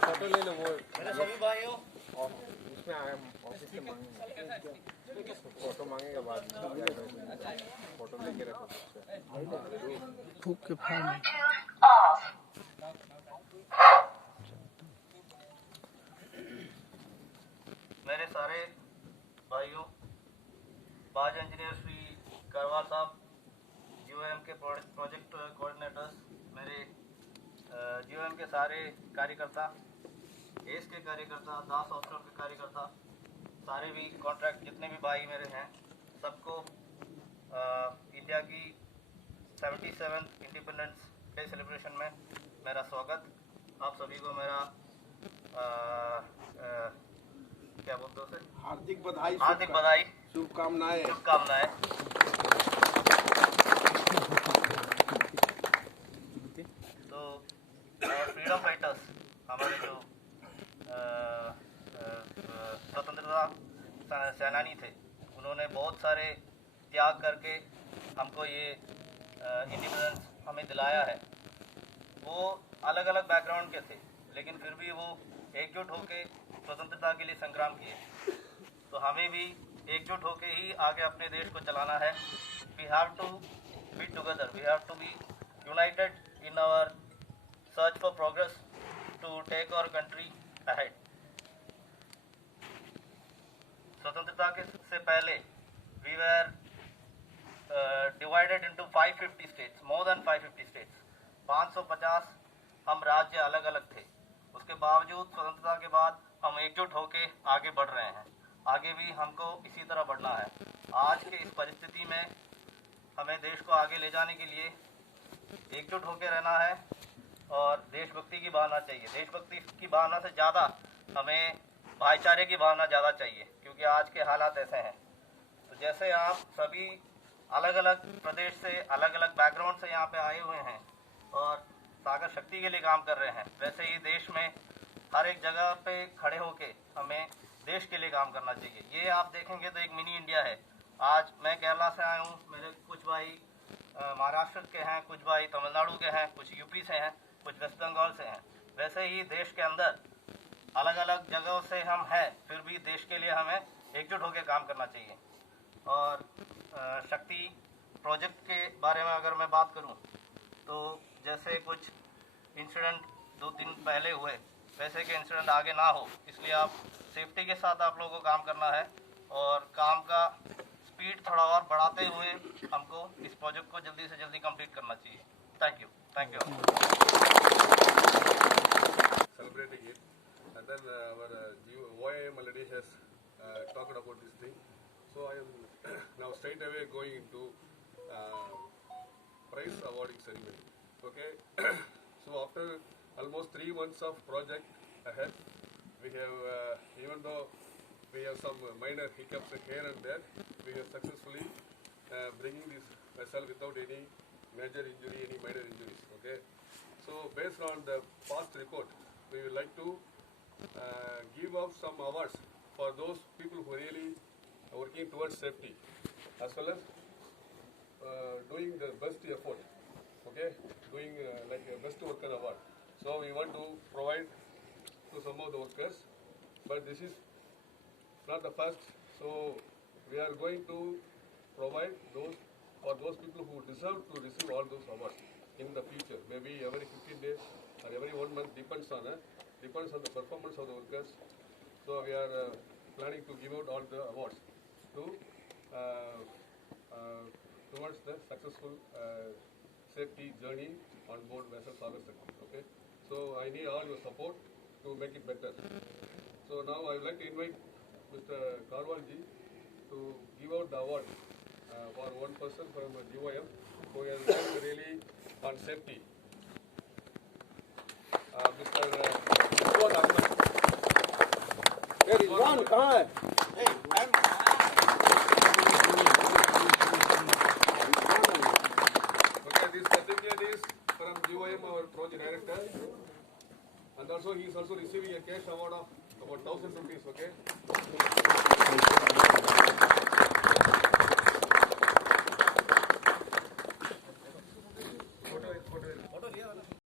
Photo ले लो वो मेरे सभी भाइयों उसमें आया ऑफिस से मांगेंगे फोटो मांगेगा बाद में फोटो लेके रखो फूक के फाड़ मेरे सारे भाइयों, बाज इंजीनियर श्री करवाल साहब, जीओएम के प्रोजेक्ट कोऑर्डिनेटर्स, मेरे जीओएम के सारे कार्यकर्ता, एस के कार्यकर्ता, दास ऑफिसर के कार्यकर्ता, सारे भी कॉन्ट्रैक्ट जितने भी भाई मेरे हैं, सबको इंडिया की 77th इंडिपेंडेंस डे सेलिब्रेशन में मेरा स्वागत। आप सभी को मेरा क्या बोलते हैं उसे, हार्दिक बधाई, शुभकामनाएं। तो फ्रीडम फाइटर्स, हमारे जो स्वतंत्रता सेनानी थे, उन्होंने बहुत सारे त्याग करके हमको ये इंडिपेंडेंस हमें दिलाया है। वो अलग अलग बैकग्राउंड के थे, लेकिन फिर भी वो एकजुट होकर स्वतंत्रता के लिए संग्राम किए। तो हमें भी एकजुट होकर ही आगे अपने देश को चलाना है। We have to be together, we have to be united in our search for progress to take our country ahead. स्वतंत्रता के से पहले we were divided into 550 states, more than 550 states, 550 हम राज्य अलग अलग थे। उसके बावजूद स्वतंत्रता के बाद हम एकजुट होकर आगे बढ़ रहे हैं। आगे भी हमको इसी तरह बढ़ना है। आज के इस परिस्थिति में हमें देश को आगे ले जाने के लिए एकजुट होकर रहना है और देशभक्ति की भावना चाहिए। देशभक्ति की भावना से ज़्यादा हमें भाईचारे की भावना ज़्यादा चाहिए, क्योंकि आज के हालात ऐसे हैं। तो जैसे आप सभी अलग अलग प्रदेश से, अलग अलग बैकग्राउंड से यहाँ पे आए हुए हैं और सागर शक्ति के लिए काम कर रहे हैं, वैसे ही देश में हर एक जगह पे खड़े होके हमें देश के लिए काम करना चाहिए। ये आप देखेंगे तो एक मिनी इंडिया है। आज मैं केरला से आया हूँ, मेरे कुछ भाई महाराष्ट्र के हैं, कुछ भाई तमिलनाडु के हैं, कुछ यूपी से हैं, कुछ वेस्ट बंगाल से हैं। वैसे ही देश के अंदर अलग अलग जगहों से हम हैं, फिर भी देश के लिए हमें एकजुट होकर काम करना चाहिए। और शक्ति प्रोजेक्ट के बारे में अगर मैं बात करूं, तो जैसे कुछ इंसिडेंट 2 दिन पहले हुए, वैसे के इंसिडेंट आगे ना हो, इसलिए आप सेफ्टी के साथ आप लोगों को काम करना है और काम का स्पीड थोड़ा और बढ़ाते हुए हमको इस प्रोजेक्ट को जल्दी से जल्दी कंप्लीट करना चाहिए। Thank you. Celebrating it, and then our OIM already has talked about this thing. So I am now straight away going into prize awarding ceremony. Okay. So after almost 3 months of project ahead, we have even though we have some minor hiccups here and there, we have successfully bringing this vessel without any major injury, any minor injuries. Okay. So based on the past report, we would like to give out some awards for those people who really are working towards safety, as well as doing the best effort. Okay, doing like a best worker award. So we want to provide to some of the workers, but this is not the first. So we are going to provide those for those people who deserve to receive all those awards in the future. Maybe every 15 days or every 1 month, depends on the performance of the workers. So we are planning to give out all the awards to towards the successful safety journey on board vessel Sagar Shakti. Okay, so I need all your support to make it better. So now I would like to invite Mr. Karwal ji to give out the award for one person from GOM who has worked really on safety. Mr. Rizwan Ahmed. Rizwan कहाँ है? Okay, this certificate is from GOM, our project director, and also he is also receiving a cash award of about 1,000 rupees. Okay. Photo.